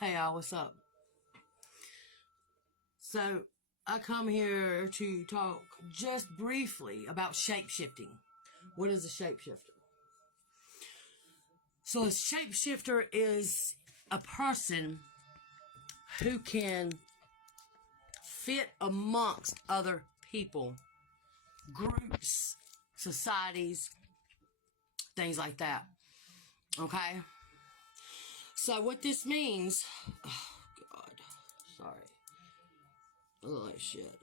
Hey y'all, what's up? So, I come here to talk just briefly about shapeshifting. What is a shapeshifter? So, a shapeshifter is a person who can fit amongst other people, groups, societies, things like that. Okay? So, what this means, oh God, sorry. Oh, shit.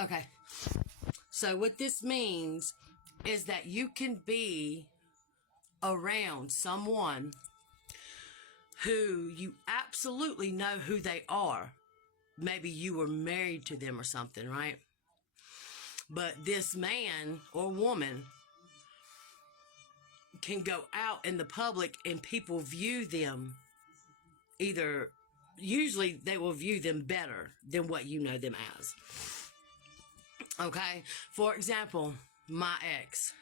Okay. So what this means is that you can be around someone who you absolutely know who they are. Maybe you were married to them or something, right? But this man or woman can go out in the public and people view them usually they will view them better than what you know them as. Okay? For example, my ex.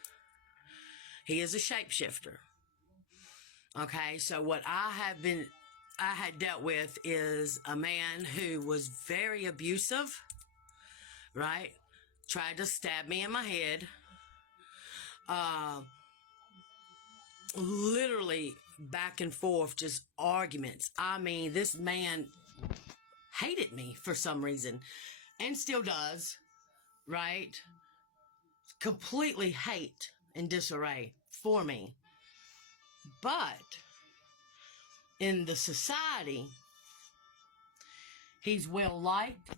He is a shapeshifter. Okay, so what I had dealt with is a man who was very abusive, right? Tried to stab me in my head. Literally back and forth, just arguments. I mean, this man hated me for some reason and still does, right? Completely hate and disarray for me. But in the society, he's well liked.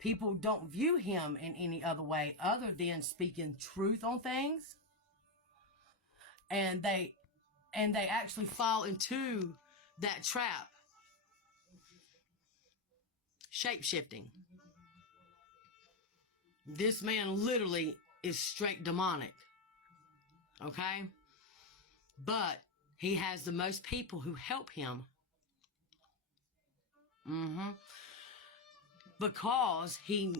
People don't view him in any other way other than speaking truth on things. And they actually fall into that trap. Shape-shifting. This man literally is straight demonic. Okay? But he has the most people who help him. Because he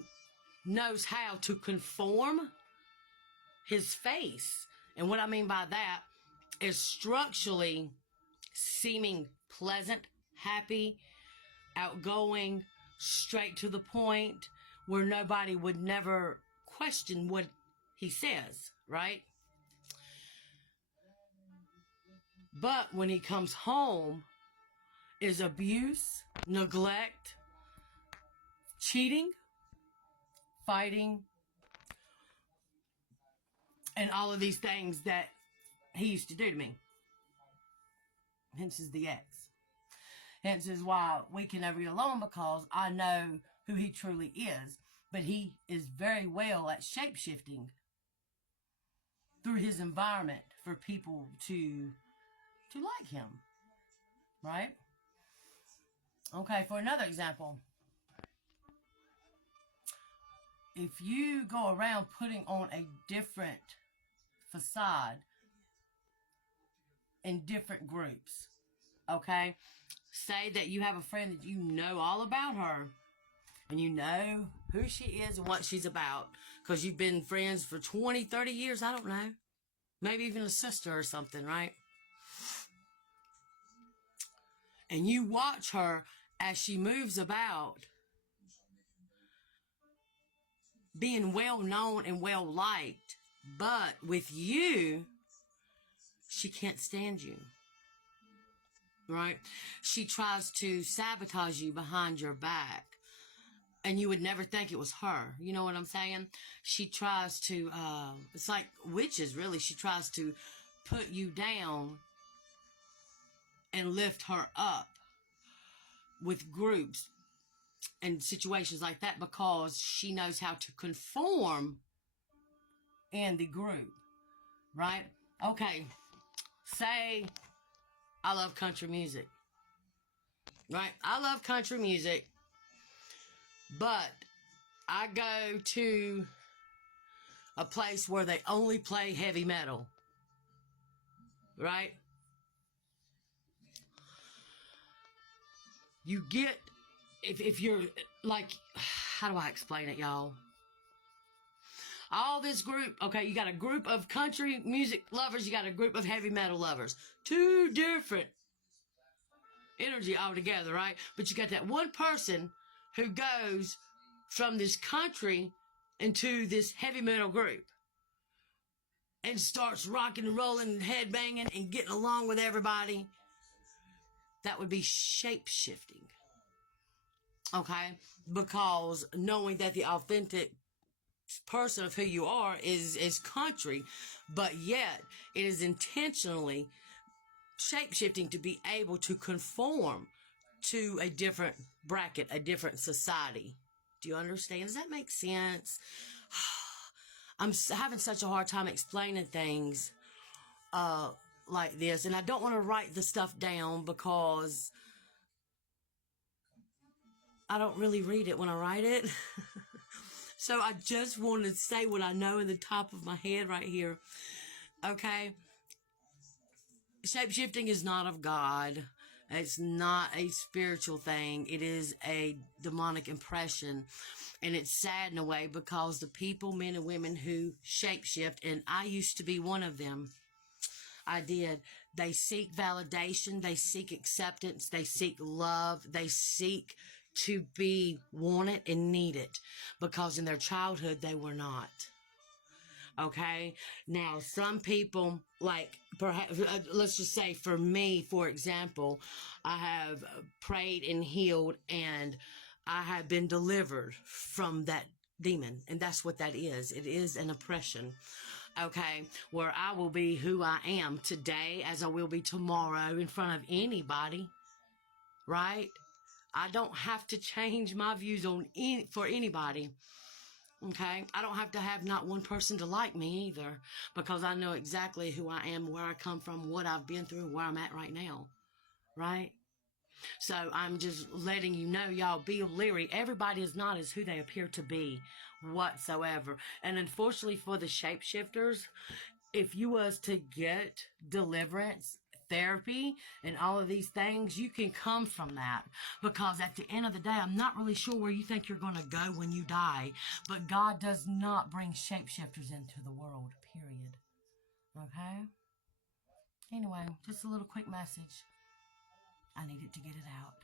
knows how to conform his face. And what I mean by that is structurally seeming pleasant, happy, outgoing, straight to the point, where nobody would never question what he says, right? But when he comes home, is abuse, neglect, cheating, fighting, and all of these things that he used to do to me. Hence is the ex. Hence is why we can never get along, because I know who he truly is. But he is very well at shape-shifting through his environment for people to like him. Right? Okay, for another example. If you go around putting on a different facade in different groups, okay? Say that you have a friend that you know all about her, and you know who she is and what she's about, because you've been friends for 20, 30 years, I don't know. Maybe even a sister or something, right? And you watch her as she moves about, being well known and well liked, but with you, she can't stand you. Right? She tries to sabotage you behind your back. And you would never think it was her. You know what I'm saying? She tries to, it's like witches, really. She tries to put you down and lift her up with groups and situations like that, because she knows how to conform in the group. Right? Okay. Say I love country music. Right? I love country music. But I go to a place where they only play heavy metal. Right? You get, if you're like, how do I explain it, y'all? All this group, okay, you got a group of country music lovers, you got a group of heavy metal lovers. Two different energy altogether, right? But you got that one person who goes from this country into this heavy metal group and starts rocking and rolling and headbanging and getting along with everybody. That would be shape-shifting. Okay? Because knowing that the authentic person of who you are is country, but yet it is intentionally shape-shifting to be able to conform to a different bracket, a different society. Do you understand? Does that make sense? I'm having such a hard time explaining things like this, and I don't want to write the stuff down because I don't really read it when I write it. So I just want to say what I know in the top of my head right here. Okay? Shape-shifting is not of God. It's not a spiritual thing. It is a demonic impression. And it's sad in a way because the people, men and women who shape-shift, and I used to be one of them. I did. They seek validation. They seek acceptance. They seek love. They seek to be wanted and needed because in their childhood they were not. Okay? Now, some people, like, perhaps, let's just say for me, for example, I have prayed and healed and I have been delivered from that demon. And that's what that is. It is an oppression. Okay? Where I will be who I am today as I will be tomorrow in front of anybody. Right? I don't have to change my views on for anybody. Okay? I don't have to have not one person to like me either because I know exactly who I am, where I come from, what I've been through, where I'm at right now. Right? So I'm just letting you know, y'all, be leery. Everybody is not as who they appear to be whatsoever. And unfortunately for the shapeshifters, if you was to get deliverance, therapy, and all of these things, you can come from that. Because at the end of the day, I'm not really sure where you think you're going to go when you die. But God does not bring shapeshifters into the world, period. Okay? Anyway, just a little quick message. I needed to get it out.